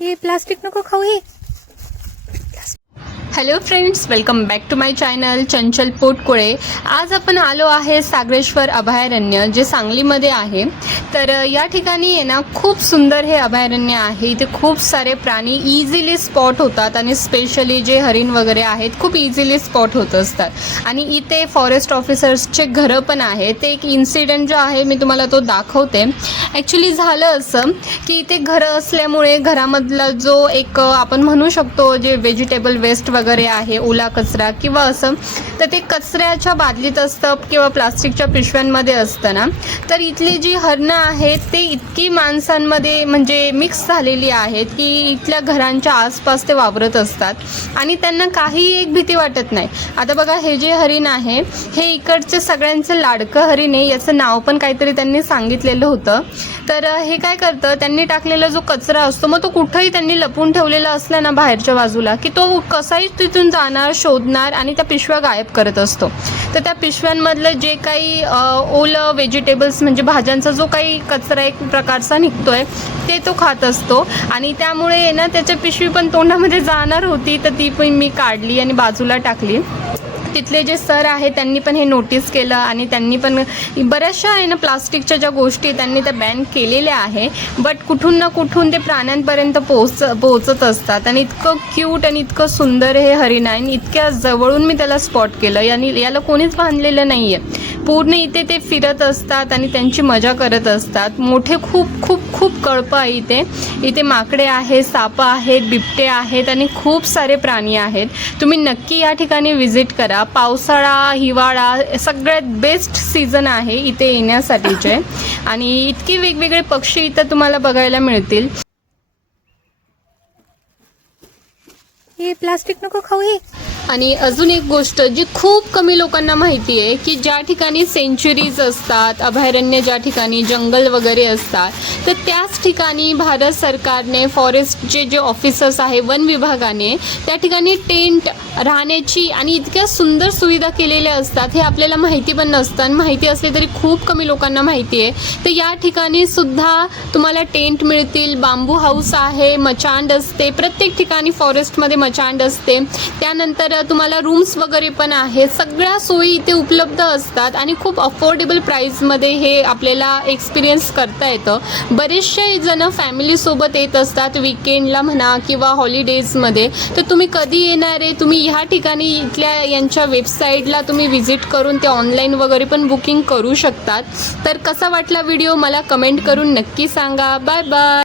हे प्लास्टिक नको खाऊ हे. Hello friends, welcome back to my channel Chanchal Potkule. आज आपण आलो आहे सागरेश्वर अभयारण्य, जे सांगलीमध्ये आहे. तर या ठिकाणी आहे ना, खूप सुंदर हे अभयारण्य आहे. इथे खूप सारे प्राणी इझिली स्पॉट होतात आणि स्पेशली जे हरिण वगैरे आहेत खूप इझिली स्पॉट होत असतात. आणि इथे फॉरेस्ट ऑफिसर्सचे घरं पण आहे. ते एक इन्सिडेंट जो आहे मी तुम्हाला तो दाखवते. ॲक्च्युली झालं असं की इथे घरं असल्यामुळे घरामधला जो एक आपण म्हणू शकतो जे व्हेजिटेबल वेस्ट वगैरे आहे, ओला कचरा किंवा असं, तर ते कचऱ्याच्या बादलीत असतं किंवा प्लास्टिकच्या पिशव्यांमध्ये असतं ना. तर इथली जी हरणं आहेत ते इतकी माणसांमध्ये म्हणजे मिक्स झालेली आहेत की इथल्या घरांच्या आसपास ते वावरत असतात आणि त्यांना काही एक भीती वाटत नाही. आता बघा, हे जे हरिण आहे हे इकडचे सगळ्यांचं लाडकं हरिण आहे. याचं नाव पण काहीतरी त्यांनी सांगितलेलं होतं. तर हे काय करतं, त्यांनी टाकलेला जो कचरा असतो मग तो कुठंही त्यांनी लपून ठेवलेला असला ना बाहेरच्या बाजूला, की तो कसाही तिथून जाणार, शोधणार आणि त्या पिशव्या गायब करत असतो. तर त्या पिशव्यांमधलं जे काही ओलं व्हेजिटेबल्स म्हणजे भाज्यांचा जो काही कचरा एक प्रकारचा निघतोय ते तो खात असतो. आणि त्यामुळे ना त्याच्या पिशवी पण तोंडामध्ये जाणार होती, तर ती पण मी काढली आणि बाजूला टाकली. तिथले जे सर आहे त्यांनी पण हे नोटीस केलं आणि त्यांनी पण बऱ्याचशा आहे ना प्लास्टिकच्या ज्या गोष्टी त्यांनी त्या बॅन केलेल्या आहे. बट कुठून ना कुठून ते प्राण्यांपर्यंत पोहोचत असतात. आणि इतकं क्यूट आणि इतकं सुंदर हे हरिण आहे. आणि इतक्या जवळून मी त्याला स्पॉट केलं. आणि याला कोणीच बांधलेलं नाही आहे. पूर्ण इथे ते फिरत असतात आणि त्यांची मजा करत असतात. मोठे खूप खूप खूप कळपं आहे इथे. इथे माकडे आहेत, सापं आहेत, बिबटे आहेत आणि खूप सारे प्राणी आहेत. तुम्ही नक्की या ठिकाणी व्हिजिट करा. पावसाळा, हिवाळा सगळ्यात बेस्ट सीझन आहे इथे येण्यासाठीचे. आणि इतके वेगवेगळे पक्षी इथं तुम्हाला बघायला मिळतील. हे प्लास्टिक नको खाऊ हे. आणि अजून एक गोष्ट जी खूप कमी लोकांना माहिती आहे की ज्या ठिकाणी सेंच्युरीज असतात, अभयारण्य ज्या ठिकाणी जंगल वगैरे असतात, तर त्याच ठिकाणी भारत सरकारने फॉरेस्टचे जे ऑफिसर्स आहे वन विभागाने त्या ठिकाणी टेंट राहण्याची आणि इतक्या सुंदर सुविधा केलेल्या असतात. हे आपल्याला माहिती पण नसतं आणि माहिती असले तरी खूप कमी लोकांना माहिती आहे. तर या ठिकाणी सुद्धा तुम्हाला टेंट मिळतील, बांबू हाऊस आहे, मचांड असते, प्रत्येक ठिकाणी फॉरेस्टमध्ये मचांड असते. त्यानंतर तुम्हाला रूम्स वगैरे पण आहेत. सगळ्या सोयी इथे उपलब्ध असतात आणि खूप अफोर्डेबल प्राईसमध्ये हे आपल्याला एक्सपिरियन्स करता येतं. बरेचसे जण फॅमिलीसोबत येत असतात विकेंडला म्हणा किंवा हॉलिडेजमध्ये. तर तुम्ही कधी येणार आहे, तुम्ही ह्या ठिकाणी इथल्या यांच्या वेबसाईटला तुम्ही व्हिजिट करून ते ऑनलाईन वगैरे पण बुकिंग करू शकतात. तर कसा वाटला व्हिडिओ मला कमेंट करून नक्की सांगा. Bye bye.